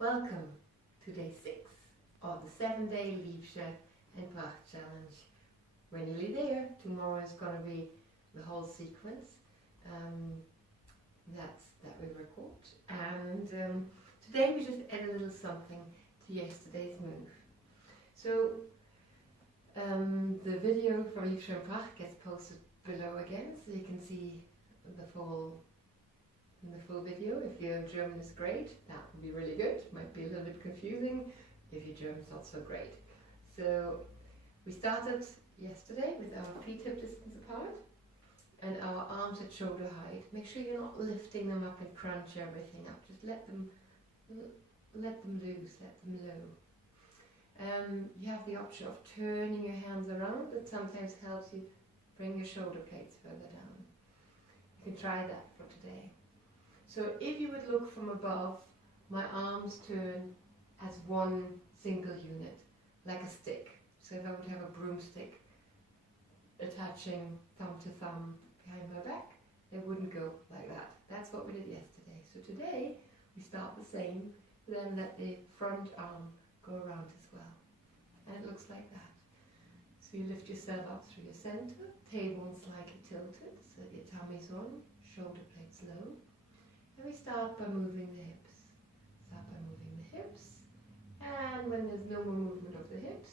Welcome to day 6 of the 7-day Liefde and Pracht challenge. We're nearly there. Tomorrow is going to be the whole sequence that we record. And today we just add a little something to yesterday's move. So the video from Liefde and Pracht gets posted below again, so you can see the full video. If your German is great, that would be really good. Might be a little bit confusing if your German's not so great. So we started yesterday with our feet hip distance apart and our arms at shoulder height. Make sure you're not lifting them up and crunch everything up. Just let them loose, let them low. You have the option of turning your hands around. That sometimes helps you bring your shoulder blades further down. You can try that for today. So if you would look from above, my arms turn as one single unit, like a stick. So if I would have a broomstick attaching thumb to thumb behind my back, it wouldn't go like that. That's what we did yesterday. So today we start the same, then let the front arm go around as well. And it looks like that. So you lift yourself up through your center, tailbone slightly tilted, so your tummy's on, shoulder blades low. And we start by moving the hips. And when there's no more movement of the hips,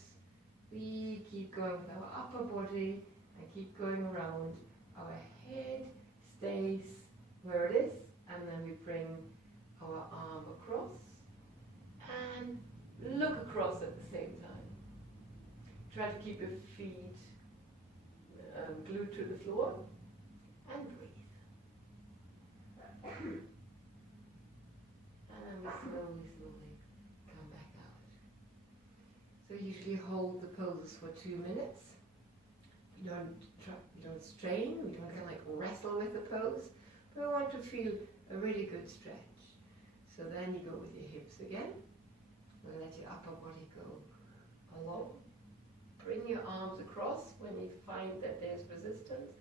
we keep going with our upper body and keep going around. Our head stays where it is, and then we bring our arm across and look across at the same time. Try to keep your feet glued to the floor and breathe. And then we slowly come back out. So usually hold the poses for 2 minutes. You don't strain, we don't kind of like wrestle with the pose, but we want to feel a really good stretch. So then you go with your hips again, and let your upper body go along. Bring your arms across when you find that there's resistance,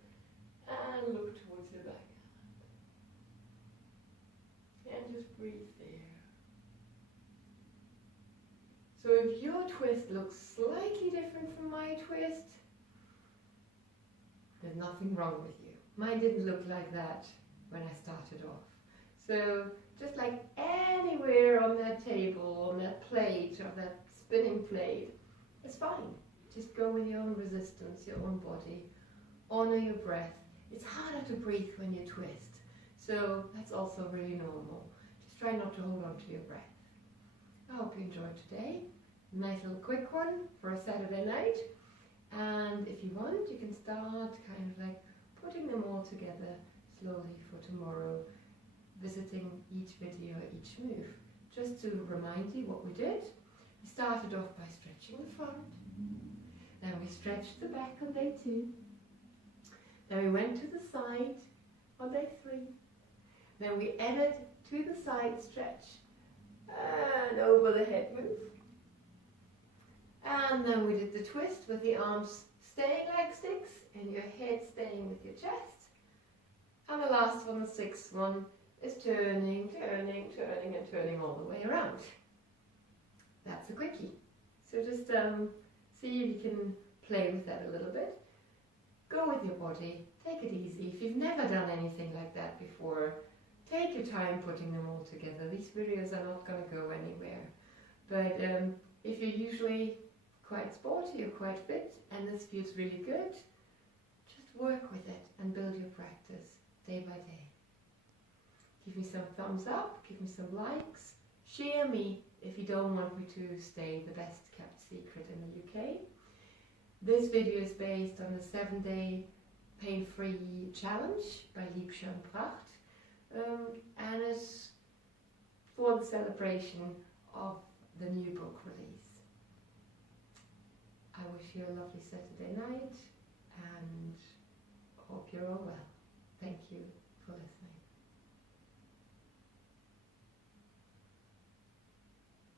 and look towards your back. And just breathe there. So if your twist looks slightly different from my twist, there's nothing wrong with you. Mine didn't look like that when I started off. So just like anywhere on that table, on that plate, or that spinning plate, it's fine. Just go with your own resistance, your own body. Honor your breath. It's harder to breathe when you twist. So that's also really normal. Just try not to hold on to your breath. I hope you enjoyed today. Nice little quick one for a Saturday night. And if you want, you can start kind of like putting them all together slowly for tomorrow, visiting each video, each move. Just to remind you what we did. We started off by stretching the front. Then we stretched the back on day 2. Then we went to the side on day 3. Then we added to the side stretch and over the head move. And then we did the twist with the arms staying like sticks and your head staying with your chest. And the last one, the 6th one, is turning and turning all the way around. That's a quickie. So just see if you can play with that a little bit. Go with your body, take it easy. If you've never done anything like that before, take your time putting them all together. These videos are not going to go anywhere. But if you're usually quite sporty or quite fit and this feels really good, just work with it and build your practice day by day. Give me some thumbs up, give me some likes, share me if you don't want me to stay the best kept secret in the UK. This video is based on the 7-day pain-free challenge by Liefde and Pracht, and is for the celebration of the new book release. I wish you a lovely Saturday night and hope you're all well. Thank you for listening.